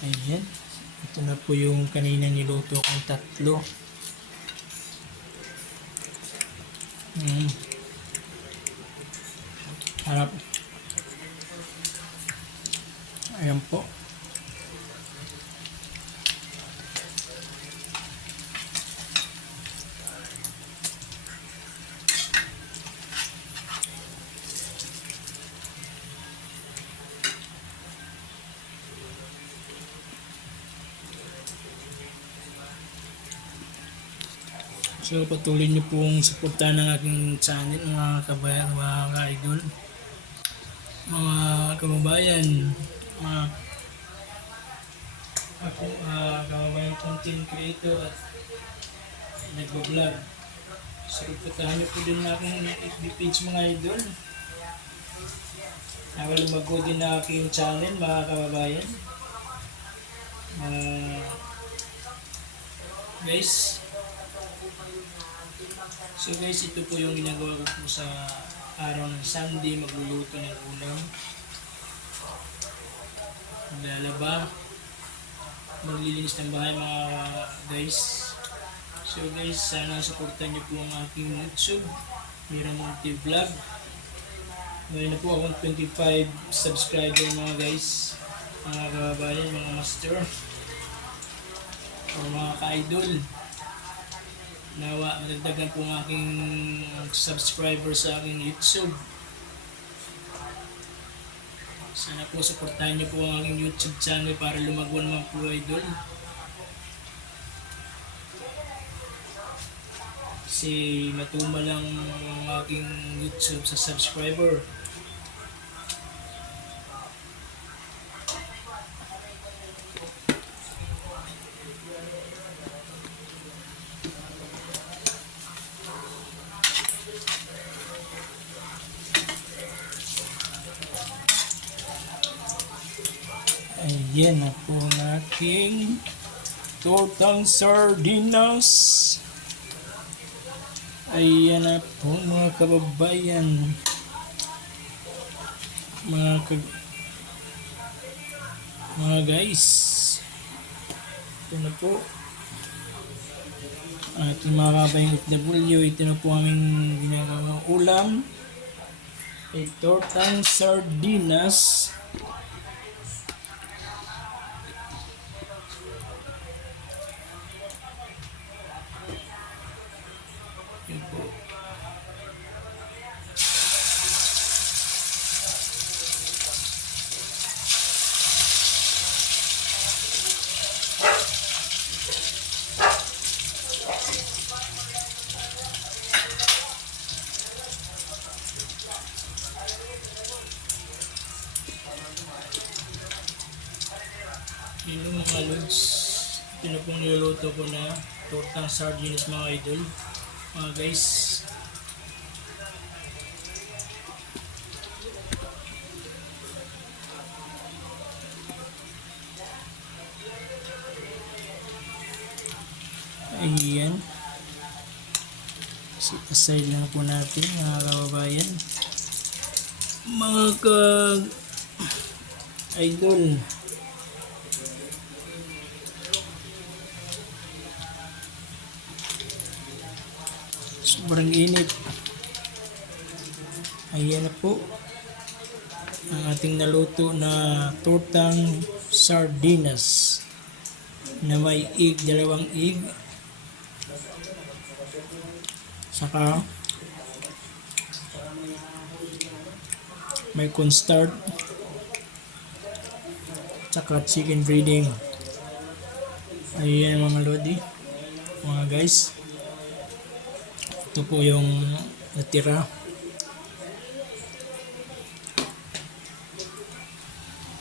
Ayan. Ito na po yung kanina niluto kong tatlo. Harap. Ayan po. So patuloy niyo pong suportahan ng aking channel mga kabayan, mga ka-idol, mga kababayan, mga akong kababayan content creator at nagbablog. Suportahan niyo po din na aking FB page mga idol. Lumago din na aking channel mga kababayan. Guys, so guys, ito po yung ginagawa ko po sa araw ng Sunday, magluluto ng ulam, maglalaba, maglilinis ng bahay mga guys. So guys, sana supportan niyo po ang aking YouTube, Mira Monte Vlog. Ngayon na po akong 25 subscriber mga guys, mga kababayan, mga master, o mga ka-idol. Nawa, madagdagan po ang aking subscriber sa aking YouTube. Sana po supportahan niyo po ang aking YouTube channel para lumago naman po idol. Kasi matuma lang ang aking YouTube sa subscriber. Ayan na po ang aking tortang sardinas. Ayan na po mga kababayan, mga guys. Ito na po ating mga kababayang FW. Ito na po aming ginagawang ulam, tortang sardinas. Yung mga lods, ito na pong niluluto ko na tortang sardinas mga idol, mga guys. Ayan, sit aside lang po natin mga kababayan, mga ka-idol. Sobrang init. Ayan na po ang ating naluto na tortang sardinas na may egg, dalawang egg, saka may cornstarch, saka chicken breading. Ayan mga lodi, mga guys. Ito po yung natira.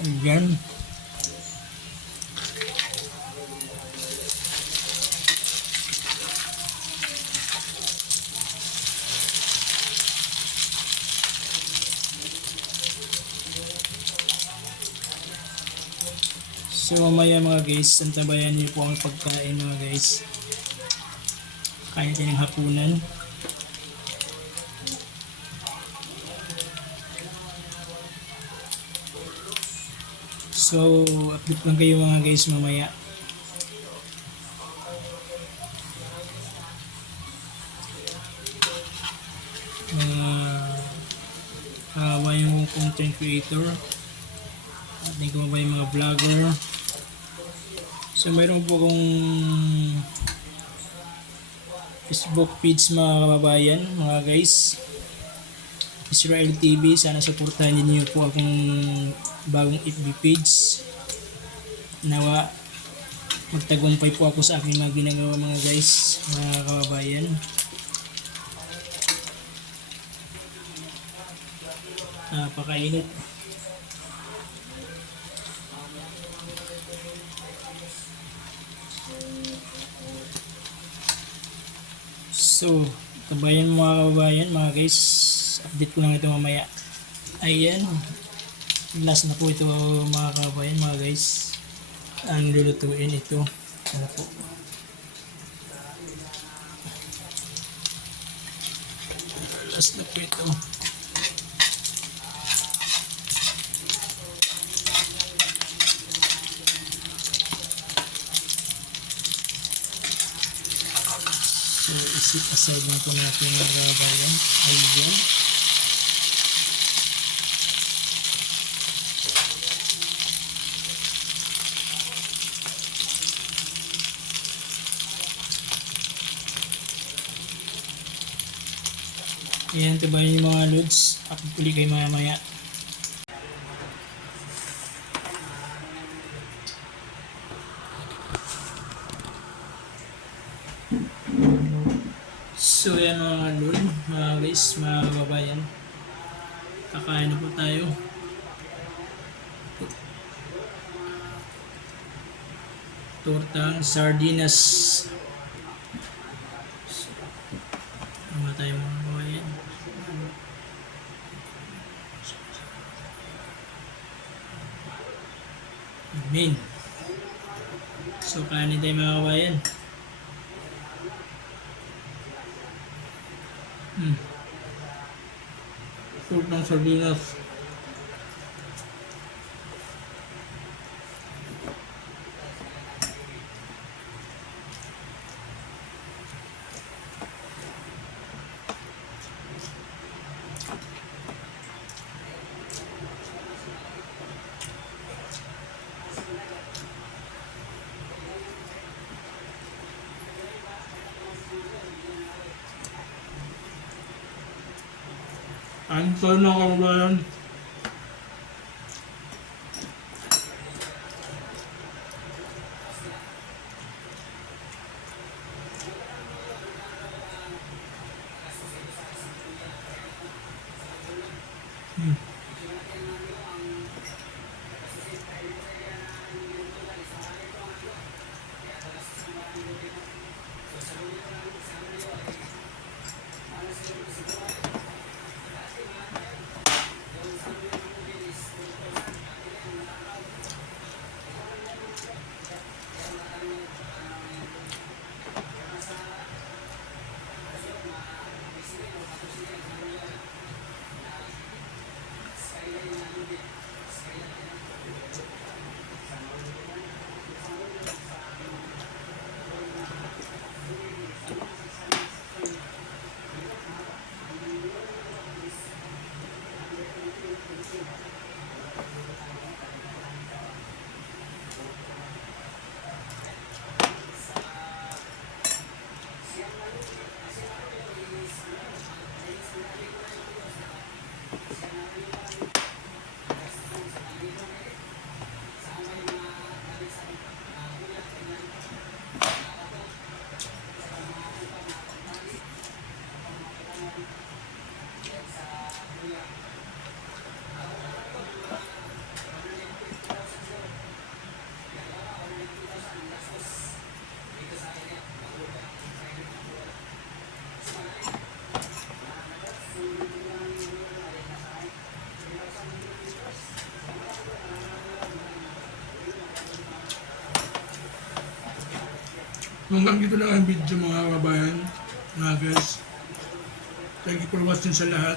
Ayan. So mamaya mga guys, santabayan niyo po ang pagkain mga guys. Kain tayo ng hapunan. So, update lang kayo mga guys mamaya. Ba yung content creator at hindi ko ba yung mga vlogger. So mayroon po kong Facebook page mga kababayan, mga guys, Israel TV. Sana supportahan niyo po akong bagong FB page. Nawa magtagumpay po ako sa aking mga ginagawa mga guys, mga kababayan. Napakainit. So, kabayan mga kababayan, mga guys, update ko lang ito mamaya. Ayan, last na po ito mga kababayan, mga guys. Ang lulutuin ito. Ano po? Last na po ito. So, isip aside lang po natin mga kababayan. Ayan. Ayan, ito ba yung mga loads? Upload ulit kayo maya. So yan mga load, mga guys, mga kababayan. Kakain na po tayo. Tortang sardinas. Ano tayo mga kababayan? Amen. So kanin tayo mga kababayan. Tortang sardinas. Ang sarap ng kababayan. Hanggang dito lang ang video mga kababayan, mga guys. Thank you for watching sa lahat.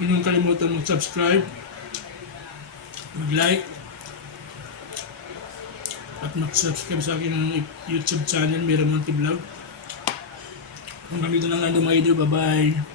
Huwag niyong kalimutan mag-subscribe, mag-like, at mag-subscribe sa aking YouTube channel, Miramonte Vlog. Hanggang dito na lang mga idol. Bye-bye.